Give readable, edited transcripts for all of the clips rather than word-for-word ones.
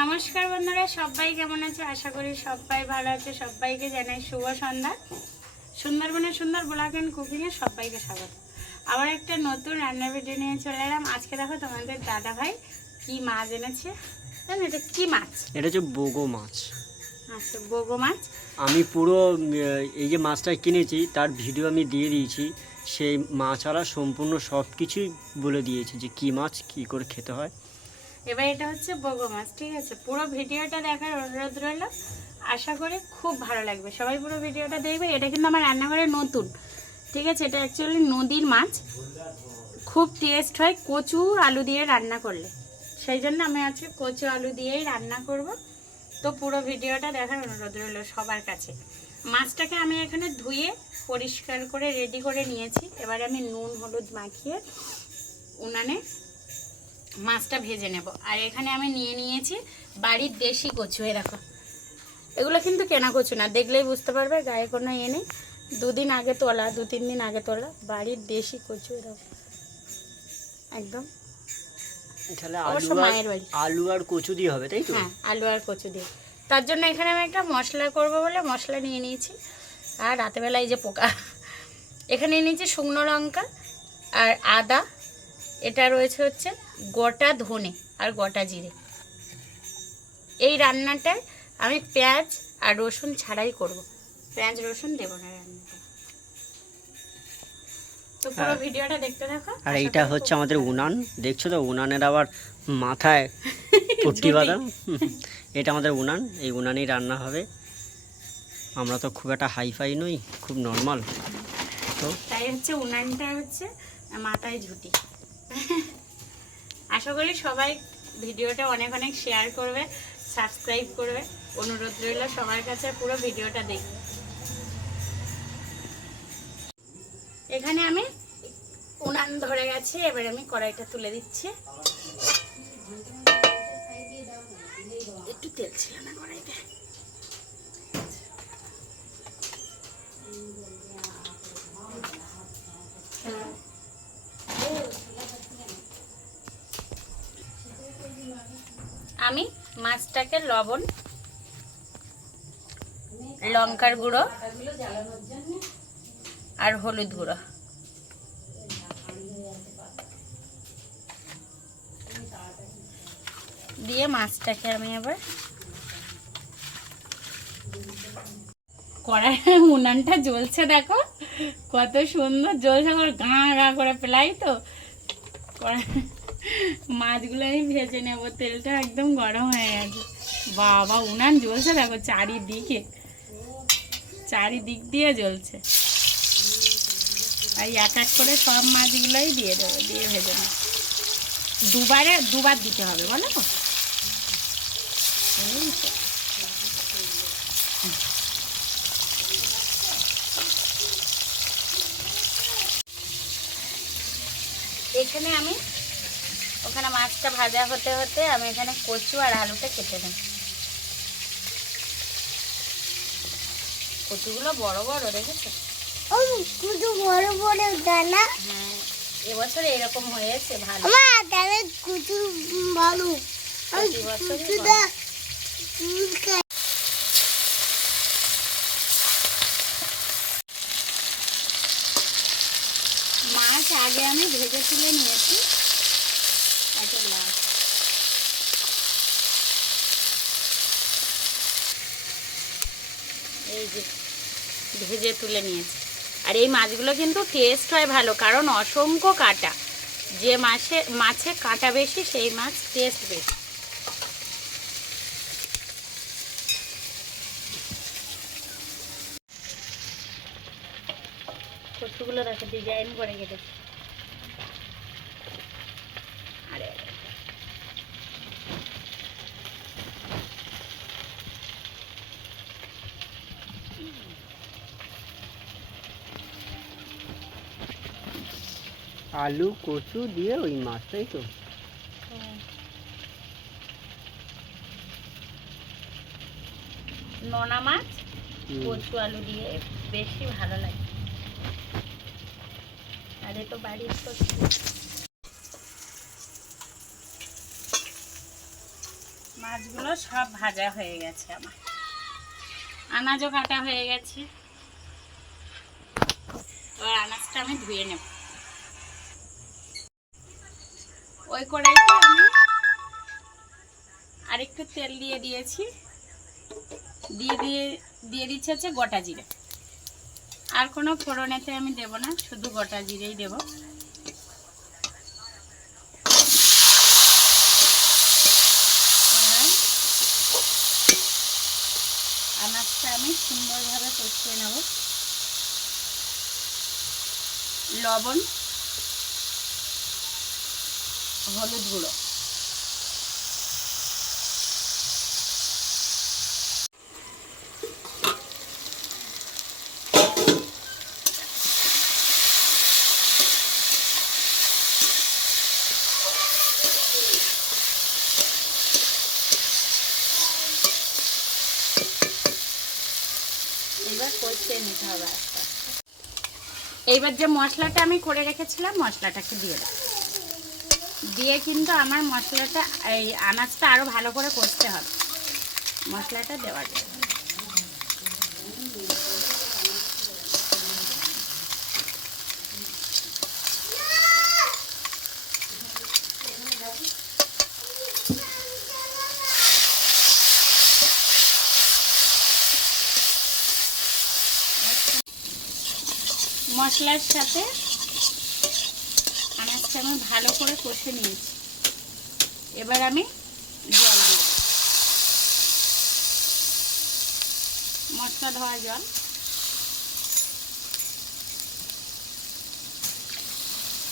নমস্কার বন্ধুরা, সবাই কেমন আছে? আশা করি সবাই ভালো আছে। সবাইকে জানাই শুভ সন্ধ্যা। সুন্দরবনের সুন্দর ব্লগ অ্যান্ড কুকিংয়ে সবাইকে স্বাগত। আবার একটা নতুন রান্নার ভিডিও নিয়ে চলে এলাম। আজকে দেখো তোমাদের দাদা ভাই কি মাছ এনেছে। এটা কি মাছ? এটা হচ্ছে বোগো মাছ। আচ্ছা, বোগো মাছ। আমি পুরো এই যে মাছটা কিনেছি তার ভিডিও আমি দিয়ে দিয়েছি। সেই মাছওয়ালা সম্পূর্ণ সব কিছুই বলে দিয়েছি যে কী মাছ কী করে খেতে হয়। এবার এটা হচ্ছে বোগো মাছ, ঠিক আছে? পুরো ভিডিওটা দেখার অনুরোধ রইল। আশা করি খুব ভালো লাগবে, সবাই পুরো ভিডিওটা দেখবে। এটা কিন্তু আমার রান্নাঘরে নতুন, ঠিক আছে? এটা অ্যাকচুয়ালি নদীর মাছ, খুব টেস্ট হয় কচু আলু দিয়ে রান্না করলে। সেই জন্য আমি আজকে কচু আলু দিয়েই রান্না করব। তো পুরো ভিডিওটা দেখার অনুরোধ রইল সবার কাছে। মাছটাকে আমি এখানে ধুয়ে পরিষ্কার করে রেডি করে নিয়েছি। এবারে আমি নুন হলুদ মাখিয়ে উনানে মাছটা ভেজে নেব। আর এখানে আমি নিয়েছি বাড়ির দেশি কচু। দেখো, এগুলো কিন্তু কেনা কচু না, দেখলেই বুঝতে পারবে, গায়ে কোনো নেই। 2 দিন আগে তোলা, 2-3 দিন আগে তোলা বাড়ির দেশি কচু। এরকম একদম আলু আর কচু দিয়ে হবে, তাই তো? হ্যাঁ, আলু আর কচু দিয়ে। তার জন্য এখানে আমি একটা মশলা করব বলে মশলা নিয়ে নিয়েছি। আর রাতেবেলায় যে পোকা, এখানে নিয়েছি শুকনো লঙ্কা আর আদা। এটা রয়েছে হচ্ছে গোটা ধনে আর গোটা জিরে। এই রান্নাটায় আমি পেঁয়াজ আর রসুন ছাড়াই করব, পেঁয়াজ রসুন দেব না রান্নাটা। তো পুরো ভিডিওটা দেখতে থাকো। আর এইটা হচ্ছে আমাদের উনান, দেখছো তো? উনানের আবার মাথায় পট্টি বাঁধা। এটা আমাদের উনান, এই উনানেই রান্না হবে। আমরা তো খুব একটা হাইফাই নই, খুব নর্মাল। তো তাই হচ্ছে উনানটা হচ্ছে মাথায় ঝুটি। আশা করি সবাই ভিডিওটা অনেক অনেক শেয়ার করবে, সাবস্ক্রাইব করবে, অনুরোধ রইল সবার কাছে। পুরো ভিডিওটা দেখবে। এখানে আমি উনান ধরে গেছে, এবার আমি কড়াইটা তুলে দিচ্ছি। একটু তেল ছিল না কড়াইতে। আমি মাছটাকে লবণ, লঙ্কার গুঁড়ো আর হলুদ গুঁড়ো দিয়ে মাছটাকে আমি আবার কড়াইয়ের উনানটা জ্বলছে, দেখো কত সুন্দর জ্বলছে, গা গা করে পেলাই। তো মাছগুলো আমি ভেজে নেব, তেলটা একদম গরম হয়ে গেছে। বাবা, উনান জ্বলছে দেখো, চারিদিক দিয়ে জ্বলছে। আর এক এক করে সব মাছগুলোই দিয়ে দেবো, দিয়ে ভেজে নেব। দুবার দিতে হবে, বলো? এখানে আমি ওখানে মাছটা ভাজা হতে হতে আমি এখানে কচু আর আলুটা কেটে নেব। কচুগুলো বড় বড়, দেখেছো? কচু বড় বড় দানা। হ্যাঁ, এবছর এরকম হয়েছে ভালো। কচু ভালো। মাছ আগে আমি ভেজে তুলে নিয়েছি। এই যে ভেজে তুলে নিয়েছি। আর এই মাছগুলো কিন্তু টেস্ট হয় ভালো, কারণ অসংখ্য কাঁটা। যে মাছে কাঁটা বেশি সেই মাছ টেস্ট বেশি। কচুগুলো দেখো ডিজাইন করে কেটেছি। আরে আলু কচু দিয়ে ওই মাছ, তাই তো? নোনা মাছ কচু আলু দিয়ে বেশি ভালো লাগে। আরে তো বাড়ির কচু। মাছগুলো সব ভাজা হয়ে গেছে আমার, আনাজও কাটা হয়ে গেছে। এবার আনাজটা আমি ধুয়ে নেব। ওই কড়াইতে আমি আরেকটু তেল দিয়ে দিয়েছি, দিয়ে দিচ্ছি হচ্ছে গোটা জিরে। আর কোনো ফোড়নেতে আমি দেব না, শুধু গোটা জিরেই দেব। আনাজটা আমি সুন্দরভাবে কষিয়ে নেব। লবণ, হলুদ গুঁড়ো, এবার কষিয়ে নিতে হবে আস্তে আস্তে। এইবার যে মশলাটা আমি করে রেখেছিলাম মশলাটাকে দিয়ে দেব। দিয়ে কিন্তু আমার মশলাটা এই আনাজটা আরো ভালো করে কষতে হবে। মশলাটা দেওয়ার জন্য মশলার সাথে আনাজটা আমি ভালো করে কষে নিয়েছি। এবার আমি জল দিয়ে দেব, মশলা ধোয়া জল।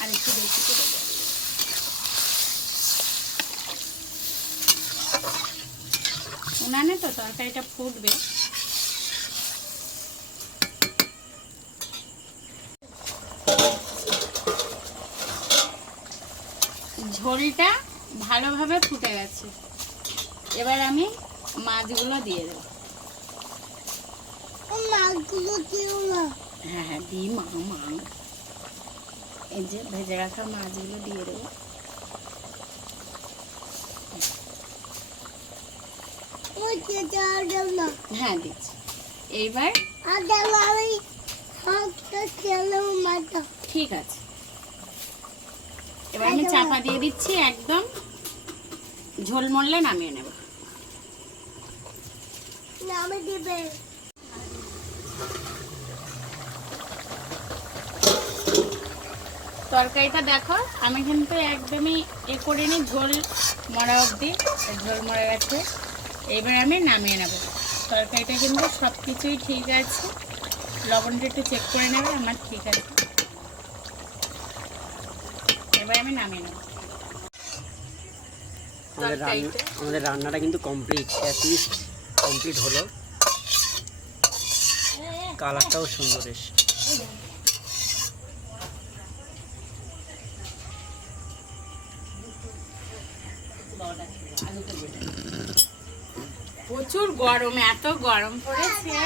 আর একটু বেশি করে জল দেব। উনানে তো তরকারিটা ফুটবে। ঝোলটা ভালোভাবে ফুটে গেছে। এবার আমি মাছগুলো দিয়ে দেবো। মাছগুলো দিও না। হ্যাঁ হ্যাঁ দিই মা। এই যে ভেজে রাখা মাছগুলো দিয়ে দেবো। ওই যে দাও না। হ্যাঁ দিচ্ছি। এইবার আর দাও আমি হাতটা খেলাম মাথা। ঠিক আছে, এবার আমি চাপা দিয়ে দিচ্ছি, একদম ঝোল মরলে নামিয়ে নেব। নামে দিবে। তরকারিটা দেখো আমি কিন্তু একদমই করিনি, ঝোল মরা অবধি। ঝোল মরা গেছে। এবার আমি নামিয়ে নেব। তরকারিটা কিন্তু সব কিছুই ঠিক আছে। লবণটা একটু চেক করে নেবে, আমার ঠিক আছে। এবার আমি নামিয়ে নেব। আমাদের রান্নাটা কিন্তু কমপ্লিট, অ্যাটলিস্ট কমপ্লিট হলো। কালারটাও সুন্দর এসে। প্রচুর গরম, এত গরম পড়েছে।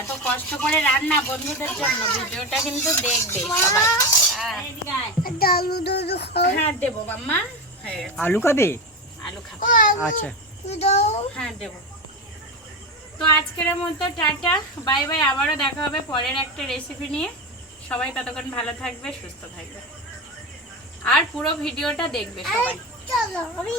এত কষ্ট করে রান্না বন্ধুদের জন্য, ভিডিওটা কিন্তু দেখবে সবাই। আলু দুধ খাও। হ্যাঁ দেবো মাম্মা। হয়ে গেছে। আলু খাবে? আলু খাবো। আচ্ছা দাও। হ্যাঁ দেবো। তো আজকের মতো টাটা, বাই বাই। আবারও দেখা হবে পরের একটা রেসিপি নিয়ে। সবাই ততক্ষণ ভালো থাকবে, সুস্থ থাকবে, আর পুরো ভিডিওটা দেখবে সবাই। চলো আমি